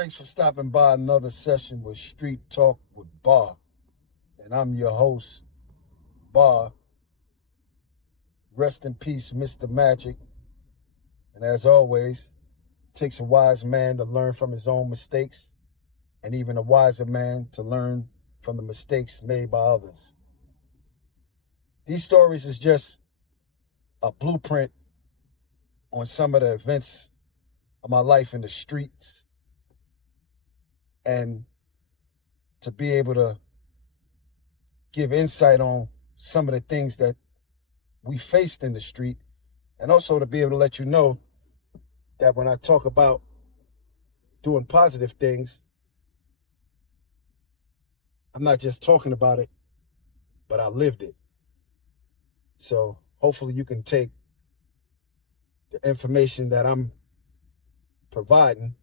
Thanks for stopping by another session with Street Talk with Bar. And I'm your host, Bar. Rest in peace, Mr. Magic. And as always, it takes a wise man to learn from his own mistakes, and even a wiser man to learn from the mistakes made by others. These stories is just a blueprint on some of the events of my life in the streets, and to be able to give insight on some of the things that we faced in the street, and also to be able to let you know that when I talk about doing positive things, I'm not just talking about it, but I lived it. So hopefully you can take the information that I'm providing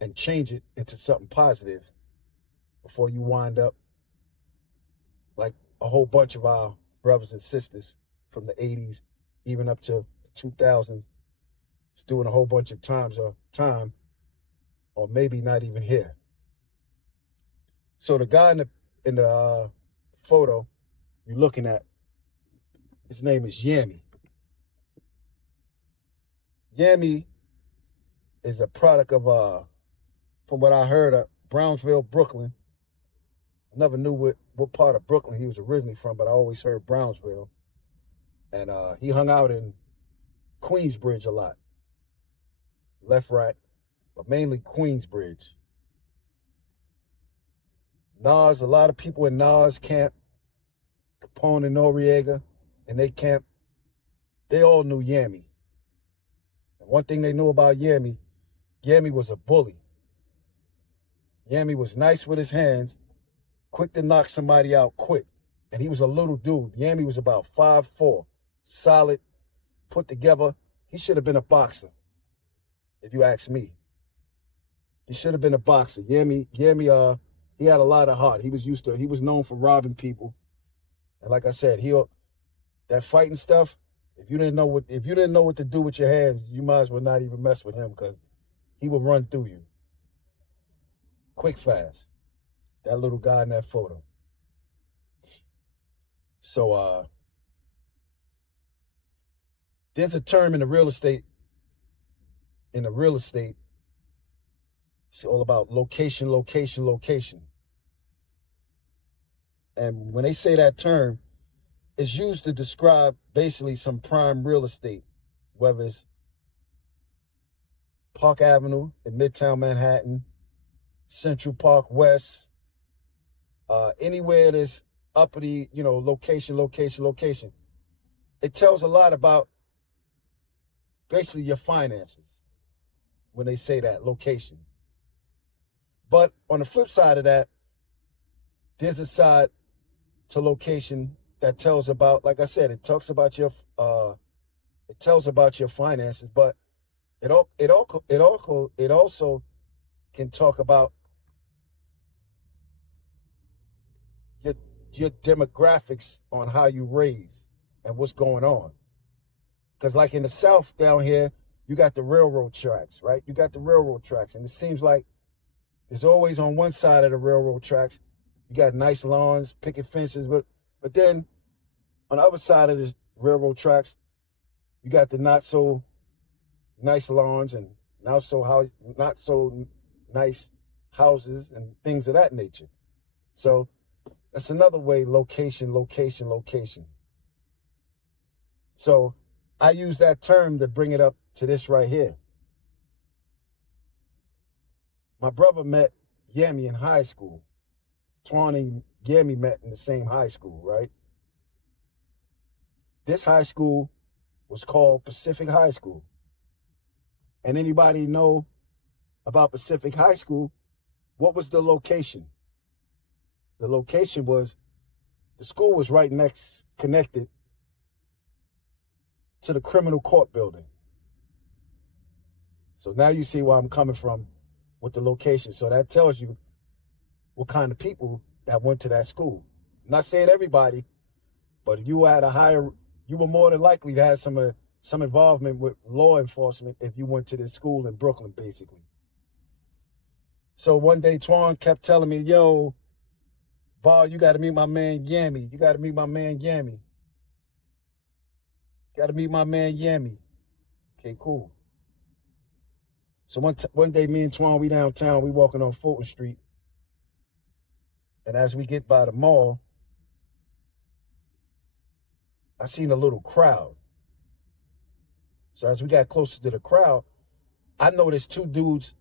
and change it into something positive before you wind up like a whole bunch of our brothers and sisters from the 80s, even up to the 2000s, it's doing a whole bunch of time, or maybe not even here. So the guy in the photo you're looking at, his name is Yammy. Yammy is a product of, from what I heard, Brownsville, Brooklyn. I never knew what part of Brooklyn he was originally from, but I always heard Brownsville. And he hung out in Queensbridge a lot. Left, right, but mainly Queensbridge. Nas, a lot of people in Nas camp, Capone and Noriega, and they camp, they all knew Yammy. And one thing they knew about Yammy was a bully. Yammy was nice with his hands, quick to knock somebody out quick. And he was a little dude. Yammy was about 5'4", solid, put together. He should have been a boxer, if you ask me. He should have been a boxer. Yammy, he had a lot of heart. He was known for robbing people. And like I said, that fighting stuff, if you didn't know what to do with your hands, you might as well not even mess with him, because he would run through you. Quick, fast. That little guy in that photo. So there's a term in the real estate. It's all about location, location, location. And when they say that term, it's used to describe basically some prime real estate, whether it's Park Avenue in Midtown Manhattan, Central Park West, anywhere that's uppity, location, location, location. It tells a lot about basically your finances when they say that, location. But on the flip side of that, there's a side to location that tells about, like I said, it tells about your finances, but it also can talk about your demographics on how you raise and what's going on. Because like in the South down here, you got the railroad tracks, right? You got the railroad tracks, and it seems like there's always on one side of the railroad tracks, you got nice lawns, picket fences, but then on the other side of the railroad tracks, you got the not so nice lawns and not so nice houses and things of that nature. So that's another way, location, location, location. So I use that term to bring it up to this right here. My brother met Yammy in high school. Twan and Yammy met in the same high school, right? This high school was called Pacific High School. And anybody know about Pacific High School? What was the location? The location was, the school was right next, connected to the criminal court building. So now you see where I'm coming from with the location. So that tells you what kind of people that went to that school. I'm not saying everybody, but you were more than likely to have some involvement with law enforcement if you went to this school in Brooklyn, basically. So one day, Twan kept telling me, yo, Bar, you got to meet my man Yammy. You got to meet my man Yammy. Got to meet my man Yammy. Okay, cool. So one day, me and Twan, we downtown, we walking on Fulton Street. And as we get by the mall, I seen a little crowd. So as we got closer to the crowd, I noticed two dudes.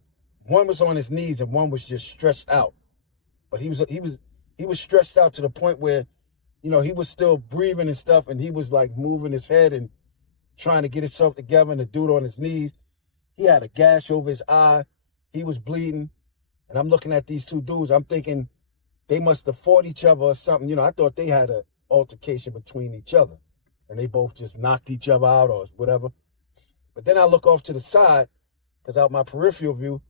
One was on his knees and one was just stretched out. But he was stretched out to the point where, you know, he was still breathing and stuff, and he was like moving his head and trying to get himself together. And the dude on his knees, he had a gash over his eye. He was bleeding. And I'm looking at these two dudes. I'm thinking they must have fought each other or something. You know, I thought they had an altercation between each other. And they both just knocked each other out or whatever. But then I look off to the side, because out my peripheral view,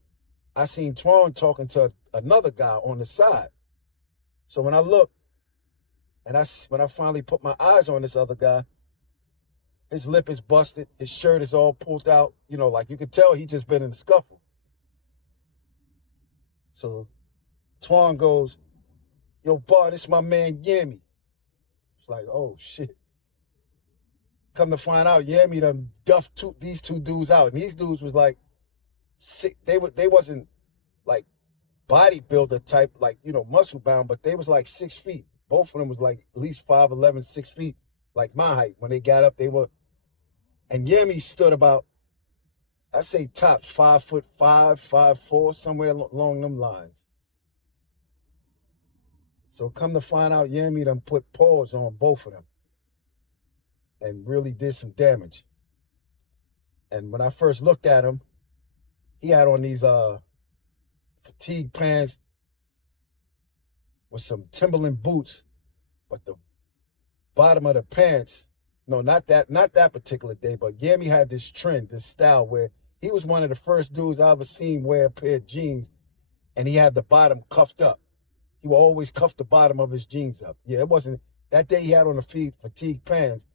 I seen Twan talking to another guy on the side. So when I look, and when I finally put my eyes on this other guy, his lip is busted, his shirt is all pulled out, you know, like you could tell he just been in a scuffle. So Twan goes, yo, Bar, this my man Yammy. It's like, oh shit. Come to find out, Yammy done duffed these two dudes out. And these dudes was like, sick. They wasn't like bodybuilder type, like, you know, muscle bound, but they was like 6 feet. Both of them was like at least 5'11", 6 feet, like my height. When they got up, they were, and Yammy stood about, I say tops 5'5", 5'4", somewhere along them lines. So come to find out, Yammy done put paws on both of them and really did some damage. And when I first looked at him, he had on these fatigue pants with some Timberland boots, but the bottom of the pants, no, not that particular day, but Yammy had this trend, this style where he was one of the first dudes I ever seen wear a pair of jeans, and he had the bottom cuffed up. He would always cuff the bottom of his jeans up. Yeah, it wasn't, that day he had on the fatigue pants,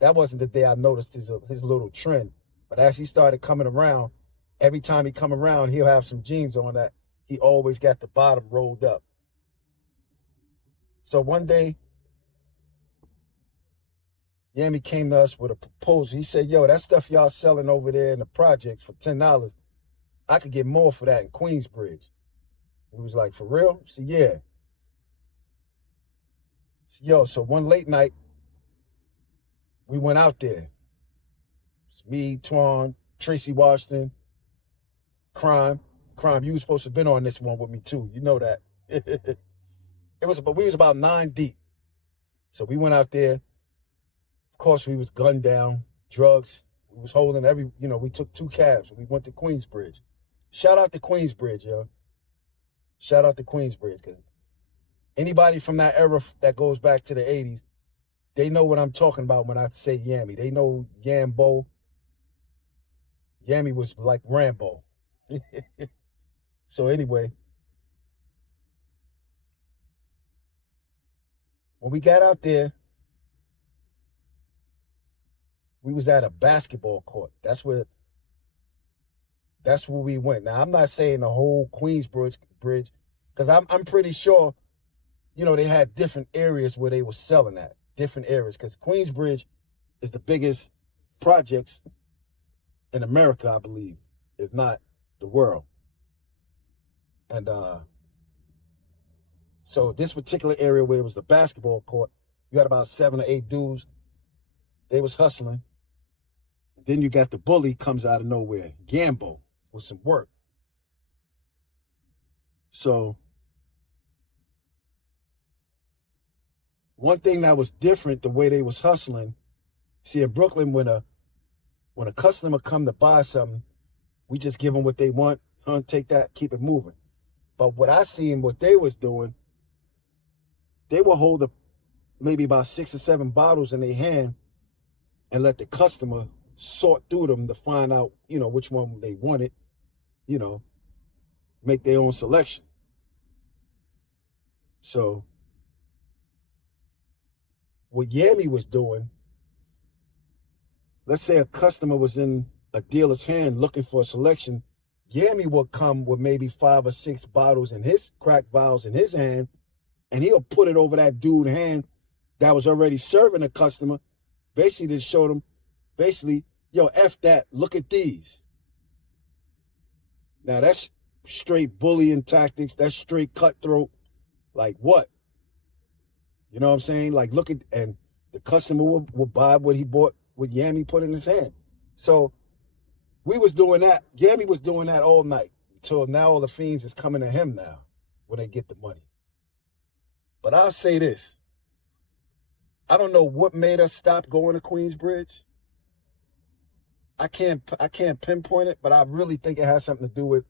that wasn't the day I noticed his little trend. But as he started coming around, every time he come around, he'll have some jeans on that he always got the bottom rolled up. So one day, Yammy came to us with a proposal. He said, yo, that stuff y'all selling over there in the projects for $10, I could get more for that in Queensbridge. He was like, for real? I said, yeah. I said, yo, so one late night, we went out there. It's me, Twan, Tracy Washington, Crime, you was supposed to have been on this one with me too. You know that. We was about 9 deep. So we went out there. Of course, we was gunned down, drugs. We was holding we took 2 cabs. We went to Queensbridge. Shout out to Queensbridge, yo. Shout out to Queensbridge, because anybody from that era that goes back to the 80s, they know what I'm talking about when I say Yammy. They know Yambo. Yammy was like Rambo. So anyway, when we got out there, we was at a basketball court. That's where we went. Now, I'm not saying the whole Queensbridge, because I'm pretty sure, you know, they had different areas where they were selling at, different areas, because Queensbridge is the biggest projects in America, I believe, if not the world. And so this particular area where it was the basketball court, you had about 7 or 8 dudes. They was hustling. Then you got the bully comes out of nowhere, Gambo, with some work. So one thing that was different, the way they was hustling, see, in Brooklyn, when a customer come to buy something, we just give them what they want, take that, keep it moving. But what I seen, what they was doing, they would hold maybe about 6 or 7 bottles in their hand and let the customer sort through them to find out, you know, which one they wanted, you know, make their own selection. So what Yammy was doing, let's say a customer was in a dealer's hand looking for a selection, Yammy would come with maybe 5 or 6 bottles in his crack vials in his hand, and he'll put it over that dude's hand that was already serving a customer, basically to show them, basically, yo, F that, look at these. Now that's straight bullying tactics, that's straight cutthroat. Like what? You know what I'm saying? Like look at, and the customer will buy what he bought, what Yammy put in his hand. So we was doing that. Yammy was doing that all night until now all the fiends is coming to him now when they get the money. But I'll say this. I don't know what made us stop going to Queensbridge. I can't pinpoint it, but I really think it has something to do with,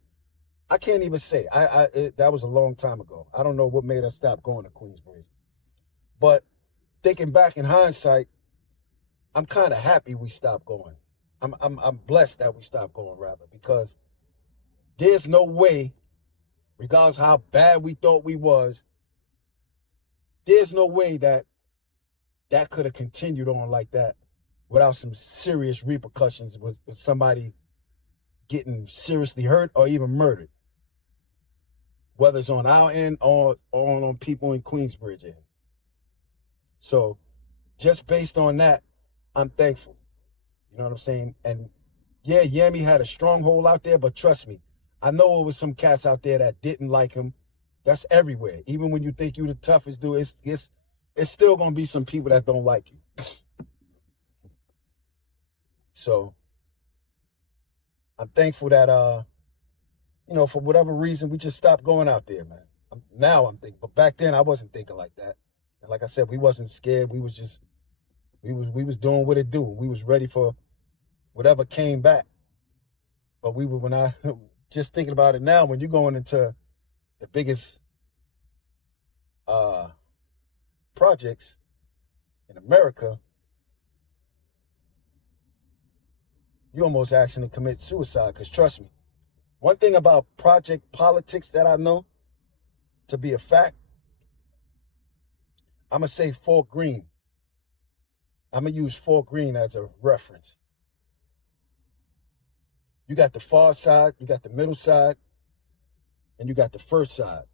I can't even say. That was a long time ago. I don't know what made us stop going to Queensbridge. But thinking back in hindsight, I'm kind of happy we stopped going. I'm blessed that we stopped going, rather, because there's no way, regardless how bad we thought we was, there's no way that could have continued on like that without some serious repercussions with somebody getting seriously hurt or even murdered, whether it's on our end or on people in Queensbridge end. So just based on that, I'm thankful. You know what I'm saying? And yeah, Yammy had a stronghold out there, but trust me, I know it was some cats out there that didn't like him. That's everywhere. Even when you think you're the toughest dude, it's still gonna be some people that don't like you. So I'm thankful that for whatever reason we just stopped going out there, man. Now I'm thinking, but back then I wasn't thinking like that. And like I said, we wasn't scared. We was just we was doing what it do. We was ready for whatever came back. But we were, when I just thinking about it now, when you're going into the biggest projects in America, you almost asking to commit suicide. Because trust me, one thing about project politics that I know to be a fact, I'm going to say Fort Greene. I'm going to use Fort Greene as a reference. You got the far side, you got the middle side, and you got the first side.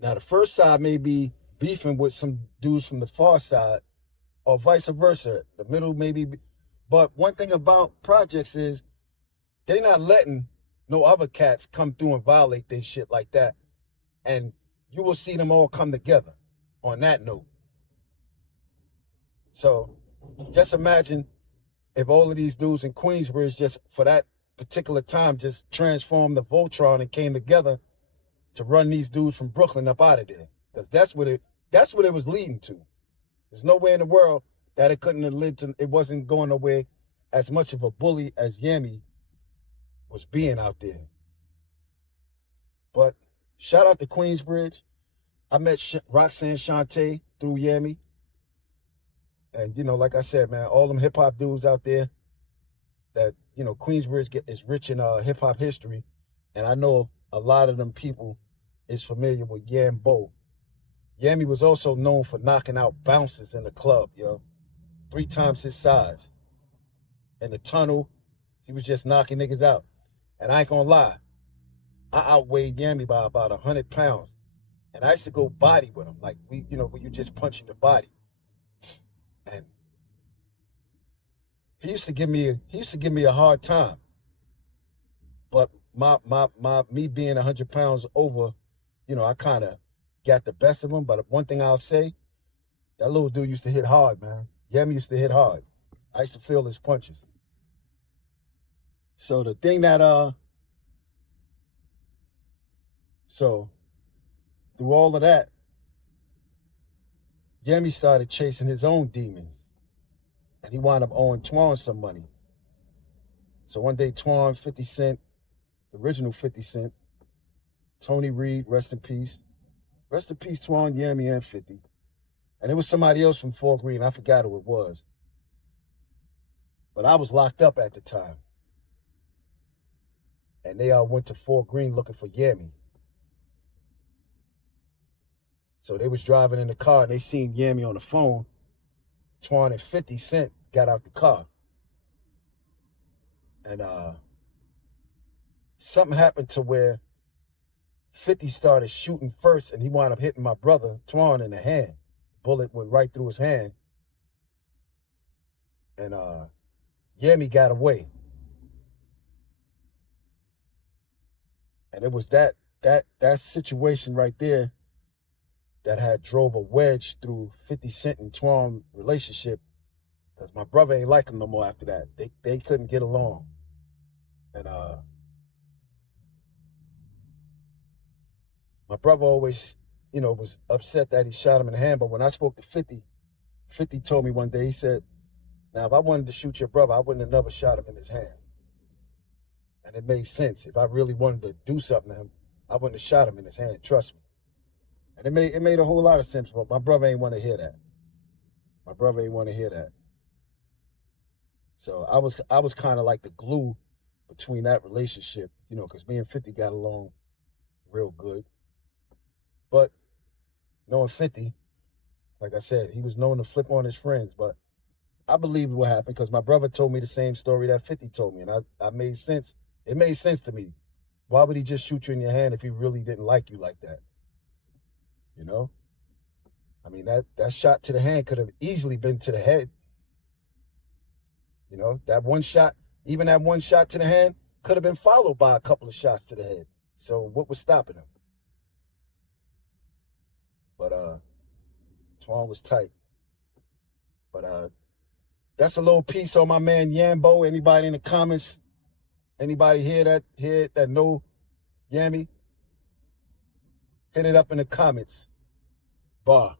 Now, the first side may be beefing with some dudes from the far side, or vice versa. The middle may be. But one thing about projects is they're not letting no other cats come through and violate their shit like that. And you will see them all come together on that note. So just imagine if all of these dudes in Queensbridge just for that particular time just transformed the Voltron and came together to run these dudes from Brooklyn up out of there. Because that's what it was leading to. There's no way in the world that it couldn't have led to, it wasn't going nowhere as much of a bully as Yammy was being out there. But shout out to Queensbridge. I met Roxanne Shante through Yammy. And, like I said, man, all them hip-hop dudes out there that, Queensbridge is rich in hip-hop history. And I know a lot of them people is familiar with Yambo. Yammy was also known for knocking out bouncers in the club, 3 times his size. In the tunnel, he was just knocking niggas out. And I ain't gonna lie, I outweighed Yammy by about 100 pounds. And I used to go body with him, like when you just punching the body. And he used to give me a hard time. But me being 100 pounds over, I kind of got the best of him. But one thing I'll say, that little dude used to hit hard, man. Yammy used to hit hard. I used to feel his punches. So the thing that, so through all of that, Yammy started chasing his own demons. And he wound up owing Twan some money. So one day, Twan, 50 Cent, the original 50 Cent, Tony Reed, rest in peace. Rest in peace, Twan, Yammy, and 50. And it was somebody else from Fort Greene. I forgot who it was. But I was locked up at the time. And they all went to Fort Greene looking for Yammy. So they was driving in the car and they seen Yammy on the phone. Twan and 50 Cent got out the car. And something happened to where 50 started shooting first, and he wound up hitting my brother, Twan, in the hand. Bullet went right through his hand. And Yammy got away. And it was that situation right there that had drove a wedge through 50 Cent and Twan relationship, because my brother ain't like him no more after that. They couldn't get along. And my brother always, was upset that he shot him in the hand. But when I spoke to 50, 50 told me one day, he said, now, if I wanted to shoot your brother, I wouldn't have never shot him in his hand. And it made sense. If I really wanted to do something to him, I wouldn't have shot him in his hand. Trust me. And it made a whole lot of sense, but my brother ain't want to hear that. My brother ain't want to hear that. So I was kind of like the glue between that relationship, because me and 50 got along real good. But knowing 50, like I said, he was known to flip on his friends. But I believe what happened because my brother told me the same story that 50 told me, and I made sense. It made sense to me. Why would he just shoot you in your hand if he really didn't like you like that? I mean, that shot to the hand could have easily been to the head. That one shot, even that one shot to the hand, could have been followed by a couple of shots to the head. So what was stopping him? But Twan was tight. But that's a little piece on my man Yambo. Anybody in the comments? Anybody hear that know Yammy? Hit it up in the comments. Bar.